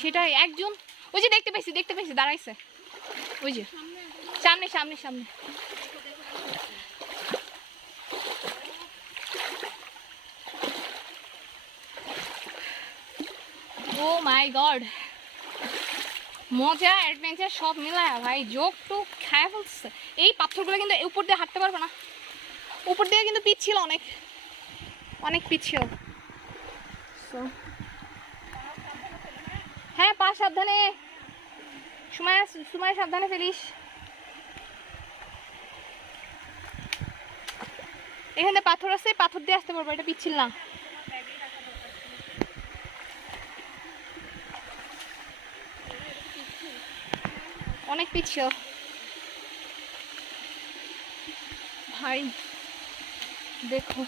সেটাই একজন ওই যে দেখতে পাইছি দাঁড়াইছে ওই যে সামনে সামনে সামনে। ও মাই গড, মজা অ্যাডভেঞ্চার সব মিলায় ভাই যোগ তো খায় ফেলছে। এই পাথরগুলো কিন্তু উপর দিয়ে হাঁটতে পারবে না, উপর দিয়ে কিন্তু পিচ্ছিল, অনেক অনেক পিচ্ছিল। হ্যাঁ পা সাবধানে, সময় সাবধানে ফেলিস। এখানে পাথর আছে, পাথর দিয়ে আসতে পারবো, এটা পিচ্ছিল না। অনেক পিচ্ছিল ভাই, দেখো